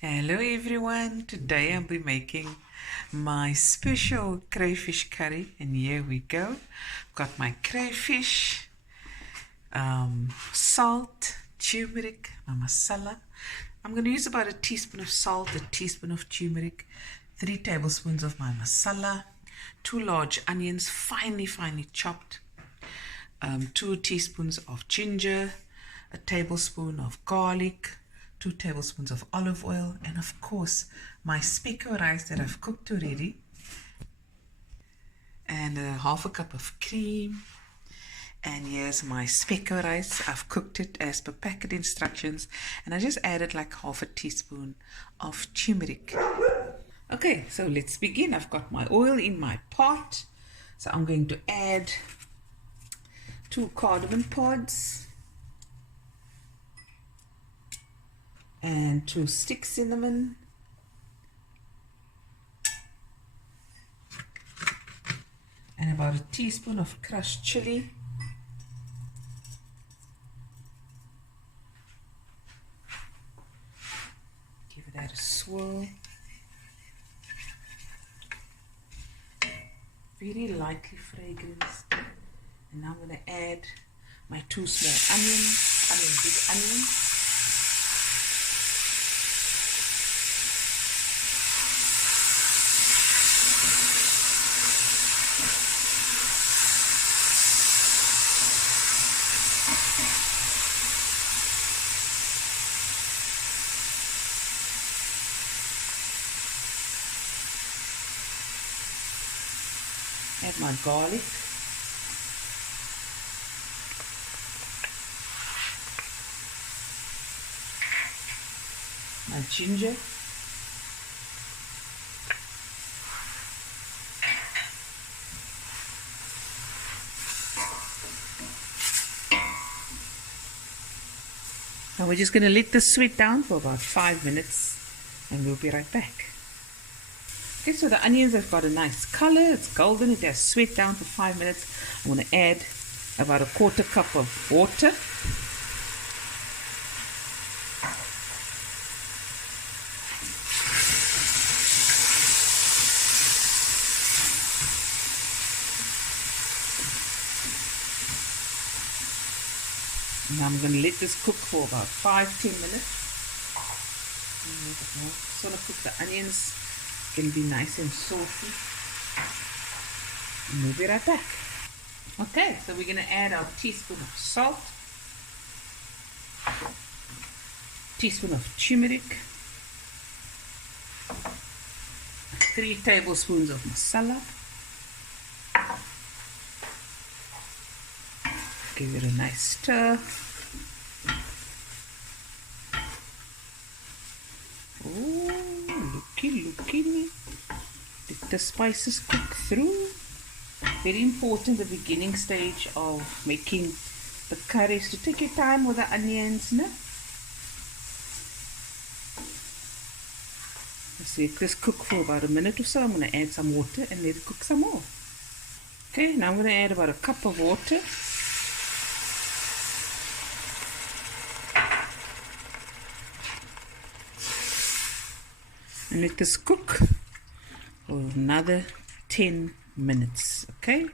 Hello everyone, today I'll be making my special crayfish curry and here we go. Got my crayfish, salt, turmeric, my masala. I'm going to use about a teaspoon of salt, a teaspoon of turmeric, 3 tablespoons of my masala, 2 large onions finely chopped, 2 teaspoons of ginger, a tablespoon of garlic, 2 tablespoons of olive oil, and of course my speckle rice that I've cooked already, and half a cup of cream. And here's my speckle rice. I've cooked it as per packet instructions, and I just added like half a teaspoon of turmeric. Okay, so let's begin. I've got my oil in my pot, so I'm going to add 2 cardamom pods and 2 stick cinnamon, and about a teaspoon of crushed chili, give that a swirl. Very lightly fragrance. And now I'm going to add my 2 small onions, big onions. Add my garlic. My ginger. Now we're just going to let this sweat down for about 5 minutes and we'll be right back. Okay, so the onions have got a nice color, it's golden, it has sweat down for 5 minutes. I'm going to add about a 1/4 cup of water. And I'm going to let this cook for about 5-10 minutes. Just want to cook the onions. Can be nice and saucy. And we'll be right back. Okay, so we're going to add our teaspoon of salt, teaspoon of turmeric, 3 tablespoons of masala. Give it a nice stir. Looky me. Let the spices cook through. Very important, the beginning stage of making the curries, to take your time with the onions. No? Let's let this cook for about a minute or so. I'm going to add some water and let it cook some more. Okay, now I'm going to add about a cup of water. And let this cook for another 10 minutes, okay?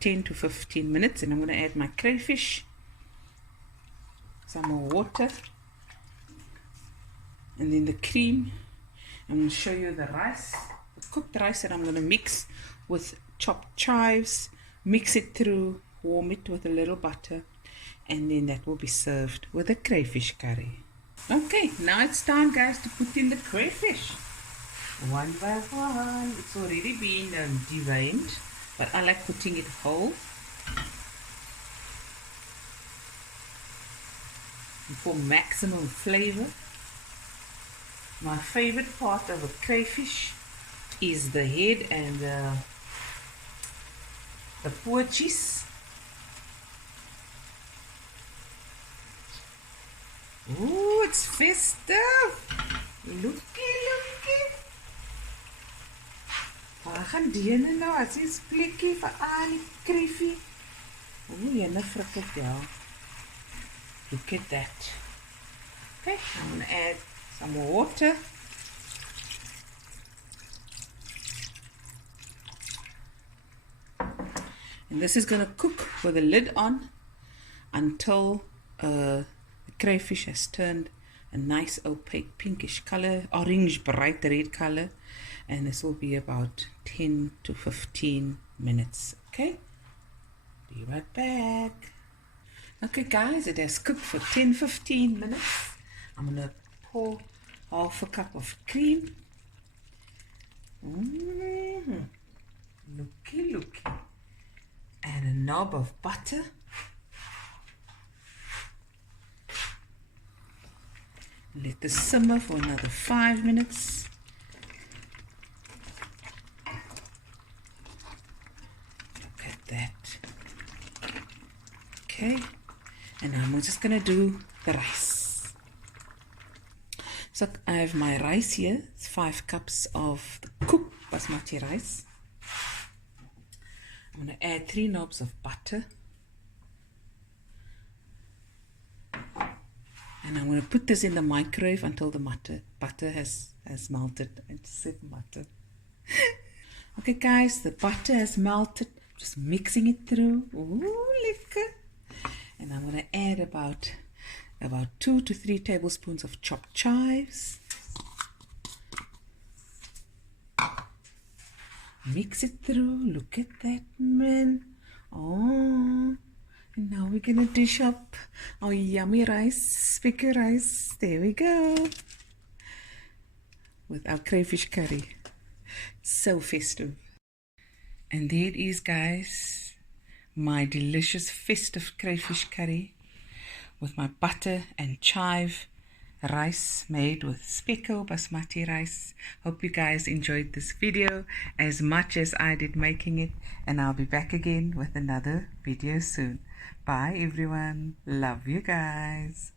10 to 15 minutes, and I'm going to add my crayfish, some more water, and then the cream. I'm going to show you the rice, the cooked rice that I'm going to mix with chopped chives, mix it through, warm it with a little butter, and then that will be served with a crayfish curry. Okay, now it's time, guys, to put in the crayfish. One by one. It's already been deveined, but I like putting it whole. For maximum flavor. My favorite part of a crayfish is the head and the poor cheese. Ooh, it's festive. Looky. Waar gaan diene nou as jy plekkie vir al die crayfish? Ooh, jyne frikkel. Look at that. Okay, I'm going to add Some more water. And this is going to cook with the lid on until the crayfish has turned a nice opaque pinkish color, orange bright red color, and this will be about 10 to 15 minutes. Okay, be right back. Okay guys, it has cooked for 10-15 minutes. I'm gonna pour half a cup of cream. Looky. And a knob of butter. Let this simmer for another 5 minutes. Look at that. Okay, and now I'm just gonna do the rice. So I have my rice here. It's 5 cups of the cooked basmati rice. I'm going to add 3 knobs of butter. And I'm going to put this in the microwave until the butter has melted. I just said butter. Okay guys, the butter has melted. Just mixing it through. Ooh, lekker. And I'm going to add about 2 to 3 tablespoons of chopped chives. Mix it through. Look at that, man. Oh, and now we're gonna dish up our yummy rice, speaker rice. There we go, with our crayfish curry. So festive. And there it is, guys, my delicious festive crayfish curry with my butter and chive rice made with speckle basmati rice. Hope you guys enjoyed this video as much as I did making it, and I'll be back again with another video soon. Bye everyone, love you guys.